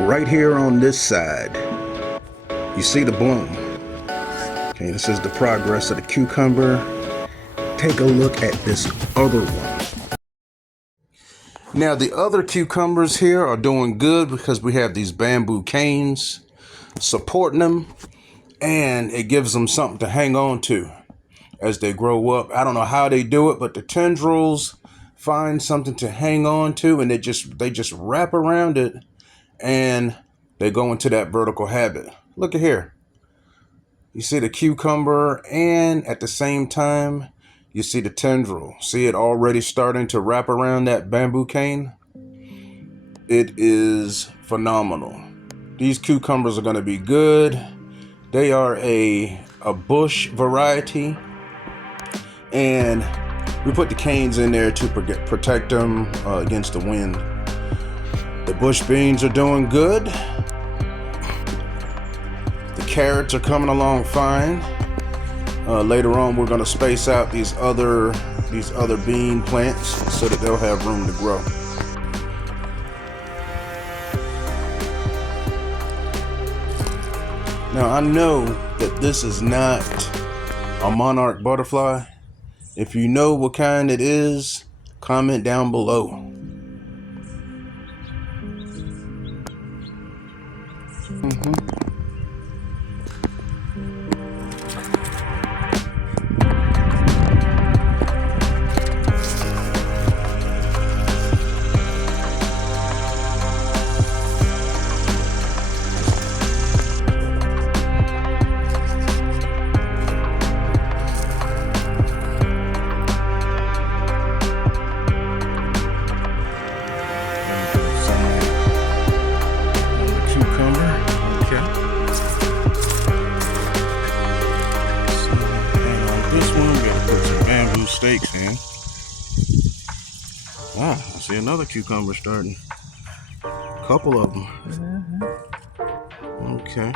Right here on this side, you see the bloom. Okay, this is the progress of the cucumber. Take a look at this other one. Now the other cucumbers here are doing good because we have these bamboo canes supporting them, and it gives them something to hang on to as they grow up. I don't know how they do it, but the tendrils find something to hang on to, and they just wrap around it, and they go into that vertical habit. Look at here. You see the cucumber, and at the same time, you see the tendril. See it already starting to wrap around that bamboo cane? It is phenomenal. These cucumbers are going to be good. They are a bush variety, and we put the canes in there to protect them against the wind. The bush beans are doing good. The carrots are coming along fine. Later on, we're going to space out these other bean plants so that they'll have room to grow. Now, I know that this is not a monarch butterfly. If you know what kind it is, comment down below. Stakes in. Ah, I see another cucumber starting. A couple of them. Okay.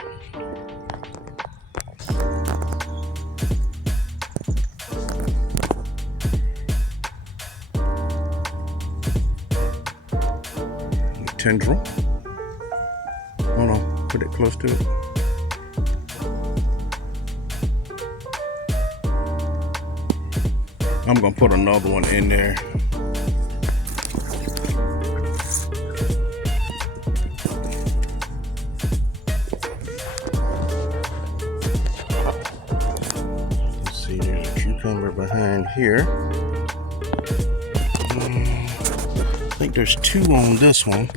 Tendril. Hold on, put it close to it. I'm gonna put another one in there. Let's see, there's a cucumber behind here. I think there's two on this one.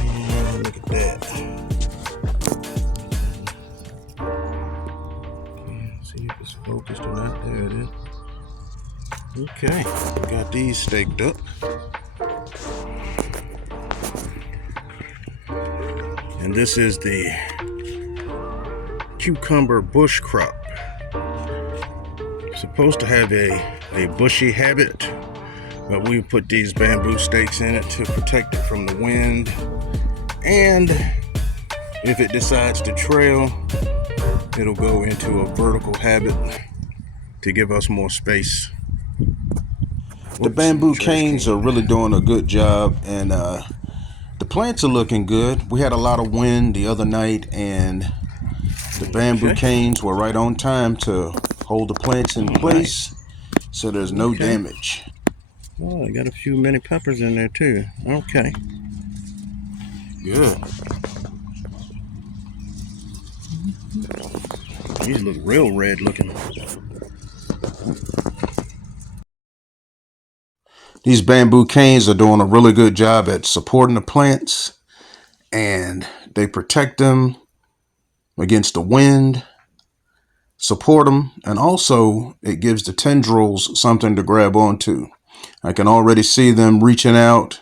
And look at that. See if it's focused or not. There it is. Okay, got these staked up. And this is the cucumber bush crop. Supposed to have a bushy habit, but we put these bamboo stakes in it to protect it from the wind. And if it decides to trail, it'll go into a vertical habit to give us more space. The bamboo canes are really doing a good job, and the plants are looking good. We had a lot of wind the other night, and the bamboo canes were right on time to hold the plants in place, so there's no damage. Oh, I got a few mini peppers in there too. Okay. Good. These look real red looking. These bamboo canes are doing a really good job at supporting the plants, and they protect them against the wind, support them, and also it gives the tendrils something to grab onto. I can already see them reaching out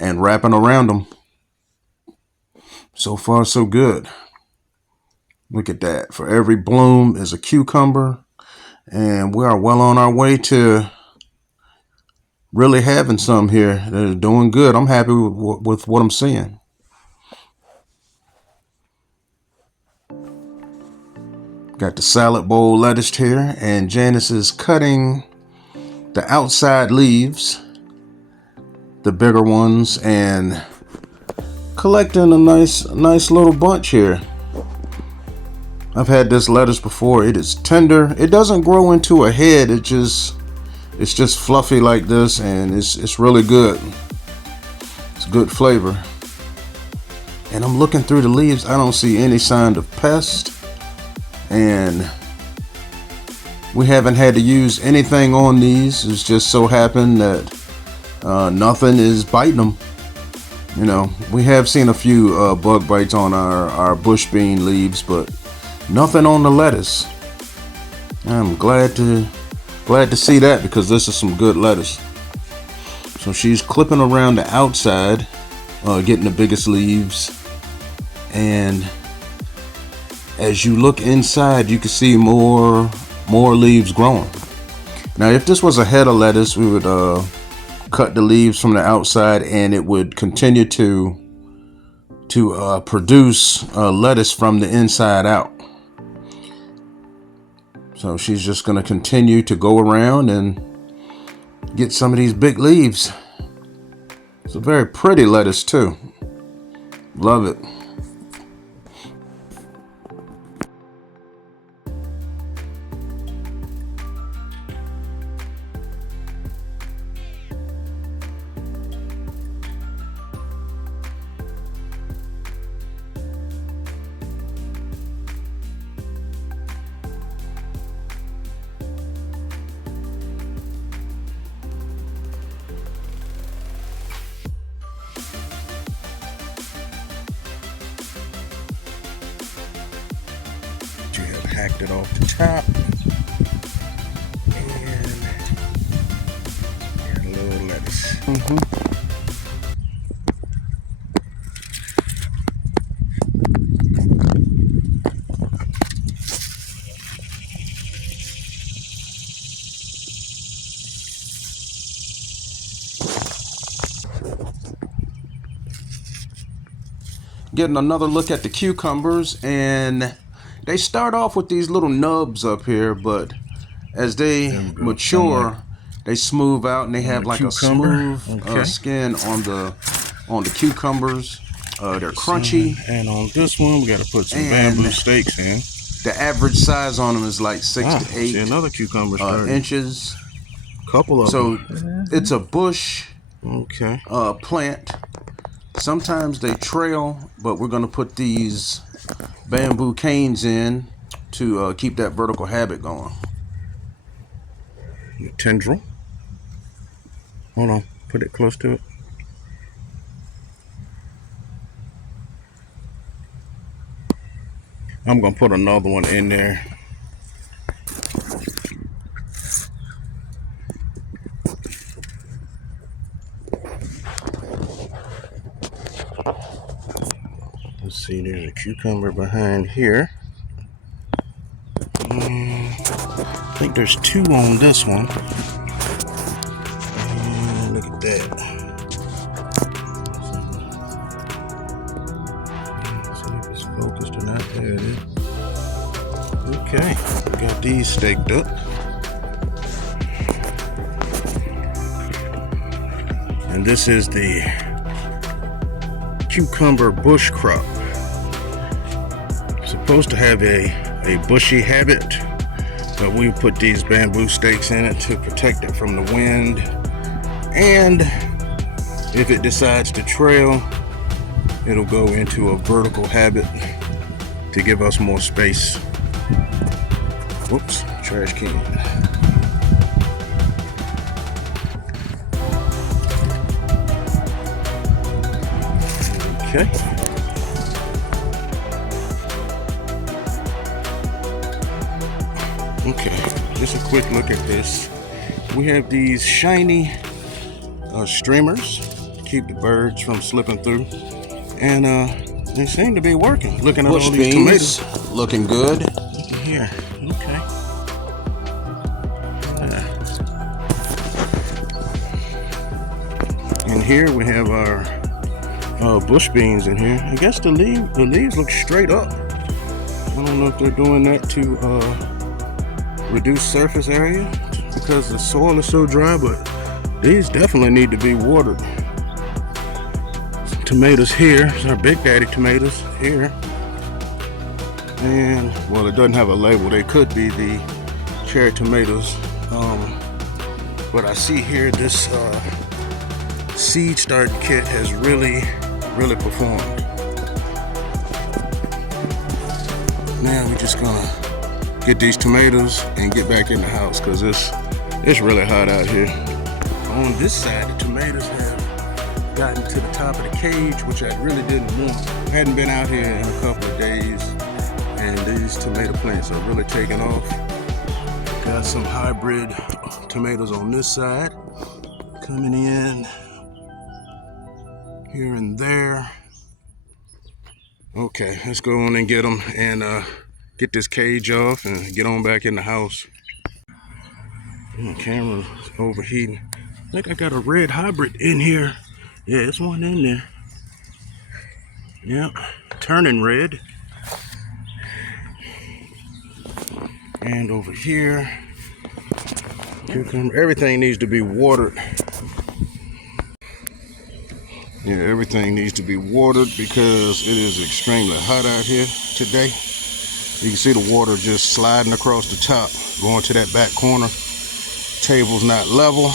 and wrapping around them. So far, so good. Look at that. For every bloom is a cucumber, and we are well on our way to really having some here that are doing good. I'm happy with what I'm seeing. Got the salad bowl lettuce here, and Janice is cutting the outside leaves, the bigger ones, and collecting a nice little bunch here. I've had this lettuce before. It is tender. It doesn't grow into a head. It's just fluffy like this, and it's really good. It's good flavor. And I'm looking through the leaves. I don't see any sign of pest, and we haven't had to use anything on these. It's just so happened that nothing is biting them. You know, we have seen a few bug bites on our bush bean leaves, but nothing on the lettuce. I'm glad to see that, because this is some good lettuce. So she's clipping around the outside, getting the biggest leaves, and as you look inside, you can see more leaves growing. Now, if this was a head of lettuce, we would cut the leaves from the outside, and it would continue to produce lettuce from the inside out. So she's just going to continue to go around and get some of these big leaves. It's a very pretty lettuce too. Love it. You have hacked it off the top, and a little lettuce. Getting another look at the cucumbers, and they start off with these little nubs up here, but as they mature, they smooth out, and they have like a smooth skin on the cucumbers. They're crunchy. And on this one, we got to put some bamboo stakes in. The average size on them is like 6 to 8 another cucumber inches. Couple of them. So it's a bush plant. Sometimes they trail, but we're going to put these bamboo canes in to keep that vertical habit going. Tendril. Hold on, put it close to it. I'm gonna put another one in there. Let's see, there's a cucumber behind here. I think there's 2 on this one. And look at that. Let's see if it's focused or not. There it is. Okay, we got these staked up. And this is the cucumber bush crop. Supposed to have a bushy habit, but we put these bamboo stakes in it to protect it from the wind, and if it decides to trail, it'll go into a vertical habit to give us more space. Whoops, trash can. Okay. Okay, just a quick look at this. We have these shiny streamers to keep the birds from slipping through, and they seem to be working. Looking at bush all these beans, tomatoes, looking good. Here, okay. And here we have our bush beans in here. I guess the leaves look straight up. I don't know if they're doing that to reduce surface area because the soil is so dry, but these definitely need to be watered tomatoes here. It's our Big Daddy tomatoes here. And, well, it doesn't have a label. They could be the cherry tomatoes. But I see here this seed start kit has really performed. Now we're just gonna get these tomatoes and get back in the house because it's really hot out here. On this side, the tomatoes have gotten to the top of the cage, which I really didn't want. I hadn't been out here in a couple of days, and these tomato plants are really taking off. Got some hybrid tomatoes on this side coming in here and there. Okay, let's go on and get them and get this cage off and get on back in the house. My camera's overheating. I think I got a red hybrid in here. Yeah, it's one in there. Yep, turning red. And over here, cucumber. Everything needs to be watered. Yeah, everything needs to be watered because it is extremely hot out here today. You can see the water just sliding across the top, going to that back corner. Table's not level.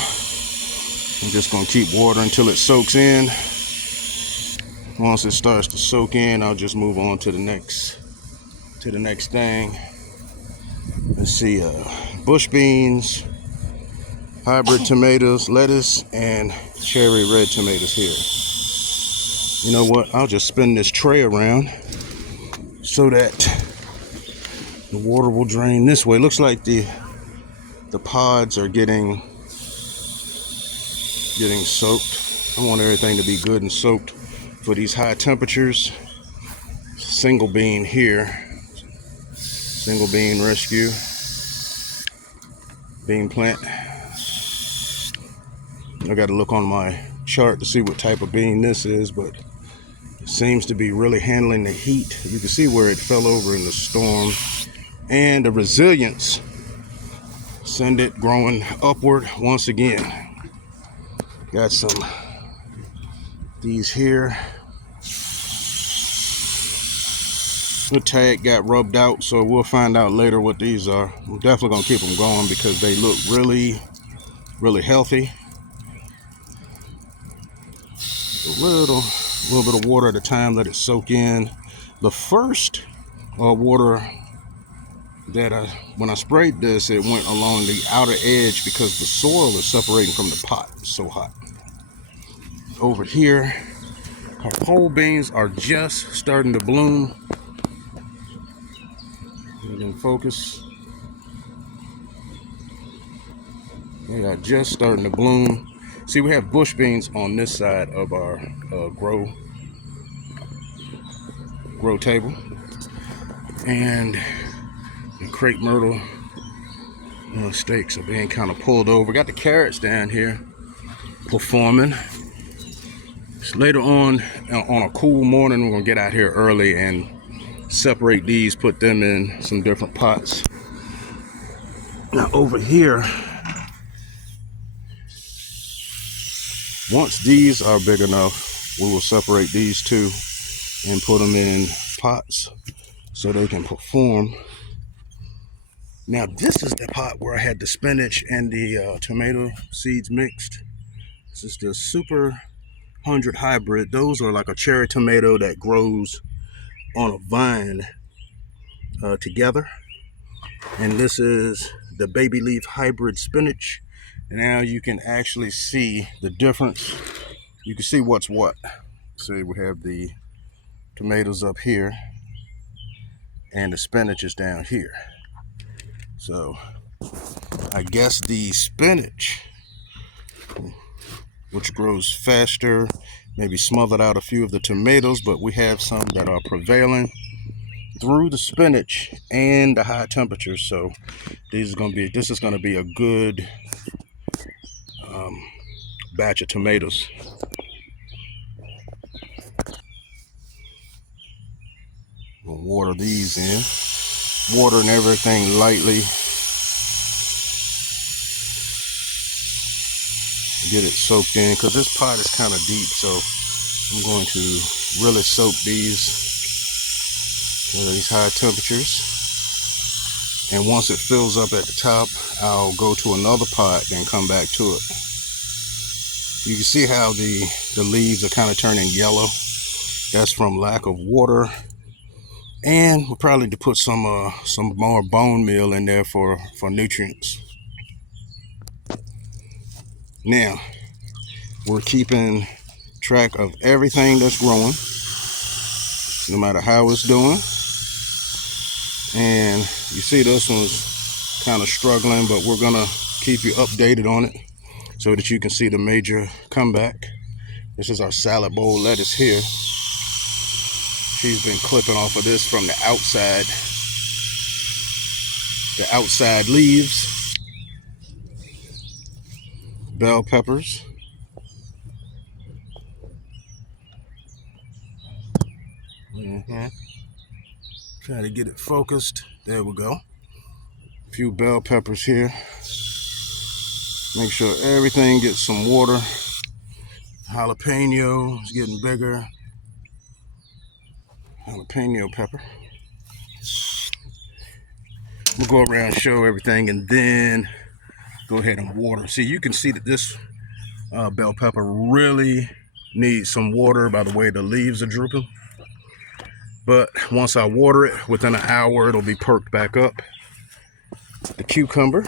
I'm just gonna keep watering until it soaks in. Once it starts to soak in, I'll just move on to the next thing. Let's see, bush beans, hybrid tomatoes, lettuce, and cherry red tomatoes here. You know what? I'll just spin this tray around so that the water will drain this way. Looks like the pods are getting soaked. I want everything to be good and soaked for these high temperatures. Single bean here. Single bean rescue. Bean plant. I got to look on my chart to see what type of bean this is, but it seems to be really handling the heat. You can see where it fell over in the storm, and the resilience send it growing upward once again. Got some these here. The tag got rubbed out, so we'll find out later what these are. I'm definitely gonna keep them going because they look really healthy. A little bit of water at a time, let it soak in. The first water that when I sprayed this, it went along the outer edge because the soil is separating from the pot. It's so hot. Over here, our pole beans are just starting to bloom. In focus. They are just starting to bloom. See, we have bush beans on this side of our grow table, and the crepe myrtle stakes are being kind of pulled over. Got the carrots down here performing. So later on a cool morning, we're gonna get out here early and separate these, put them in some different pots. Now over here, once these are big enough, we will separate these two and put them in pots so they can perform. Now this is the pot where I had the spinach and the tomato seeds mixed. This is the Super 100 hybrid. Those are like a cherry tomato that grows on a vine together, and this is the baby leaf hybrid spinach. And now you can actually see the difference. You can see what's what. See, we have the tomatoes up here and the spinach is down here. So I guess the spinach, which grows faster, maybe smothered out a few of the tomatoes, but we have some that are prevailing through the spinach and the high temperatures. So this is going to be a good batch of tomatoes. We'll water these in, watering everything lightly. Get it soaked in because this pot is kind of deep, so I'm going to really soak these at these high temperatures. And once it fills up at the top, I'll go to another pot, then come back to it. You can see how the leaves are kind of turning yellow. That's from lack of water. And we'll probably put some more bone meal in there for nutrients. Now, we're keeping track of everything that's growing, no matter how it's doing. And you see this one's kind of struggling, but we're gonna keep you updated on it so that you can see the major comeback. This is our salad bowl lettuce here. She's been clipping off of this from the outside leaves. Bell peppers. Try to get it focused. There we go. A few bell peppers here. Make sure everything gets some water. Jalapeno is getting bigger. Jalapeno pepper. We'll go around and show everything and then go ahead and water. See, you can see that this bell pepper really needs some water by the way the leaves are drooping. But once I water it, within an hour, it'll be perked back up. The cucumber.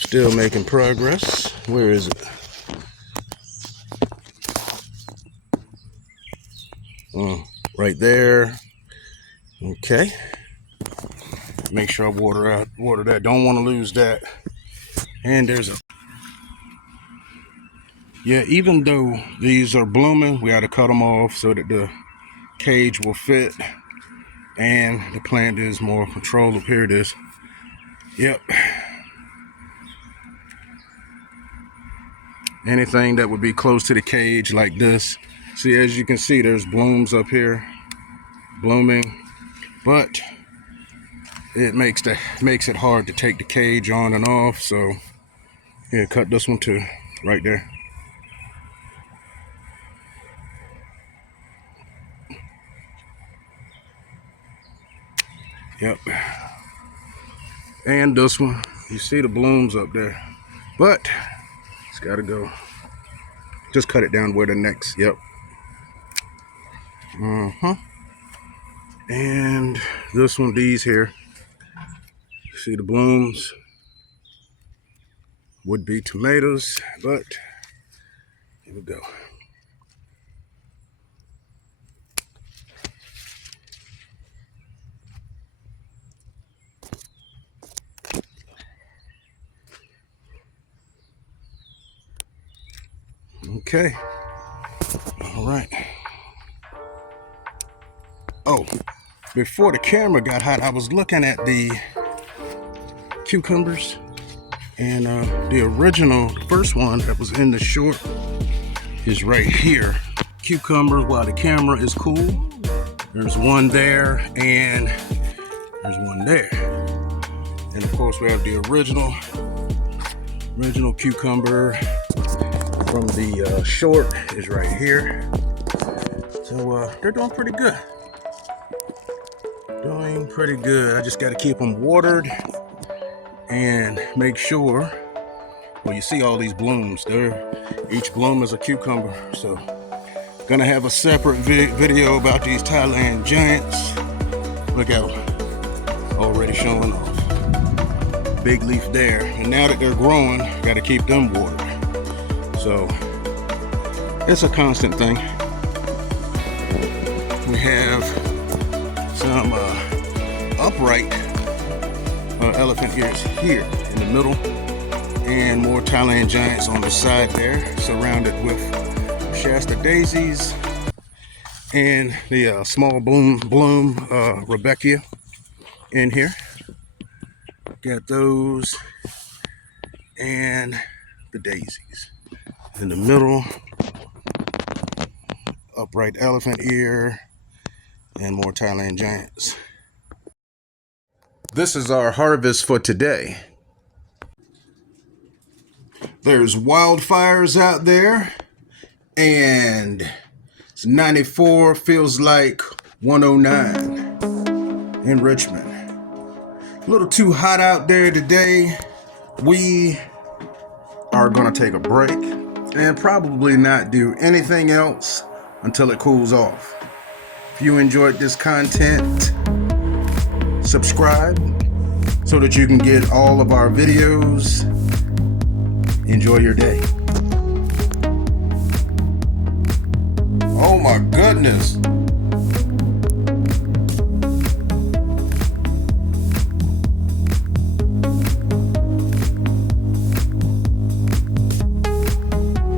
Still making progress. Where is it? Right there. Okay. Make sure I water that. Don't want to lose that. And there's yeah, even though these are blooming, we got to cut them off so that the cage will fit and the plant is more controlled. Here it is. Yep. Anything that would be close to the cage like this. See, as you can see, there's blooms up here, blooming, but it makes it hard to take the cage on and off. So here, cut this one too, right there. Yep. And this one, you see the blooms up there, but it's got to go. Just cut it down where the next. Yep. And this one, these here, see the blooms, would be tomatoes, but here we go. Okay. All right. Oh, before the camera got hot, I was looking at the cucumbers, and the original, the first one that was in the short is right here. Cucumbers, while the camera is cool, there's one there and there's one there. And of course we have the original cucumber from the short is right here. So they're doing pretty good. Doing pretty good. I just got to keep them watered and make sure. Well, you see all these blooms there. Each bloom is a cucumber. So gonna have a separate video about these Thailand giants. Look at them, already showing off. Big leaf there. And now that they're growing, got to keep them watered. So it's a constant thing. We have some upright elephant ears here in the middle, and more Thailand giants on the side there, surrounded with Shasta daisies and the small bloom Rebecca in here. Got those and the daisies in the middle. Upright elephant ear and more Thailand giants. This is our harvest for today. There's wildfires out there, and it's 94, feels like 109 in Richmond. A little too hot out there today. We are gonna take a break and probably not do anything else until it cools off. If you enjoyed this content, subscribe so that you can get all of our videos. Enjoy your day. Oh my goodness.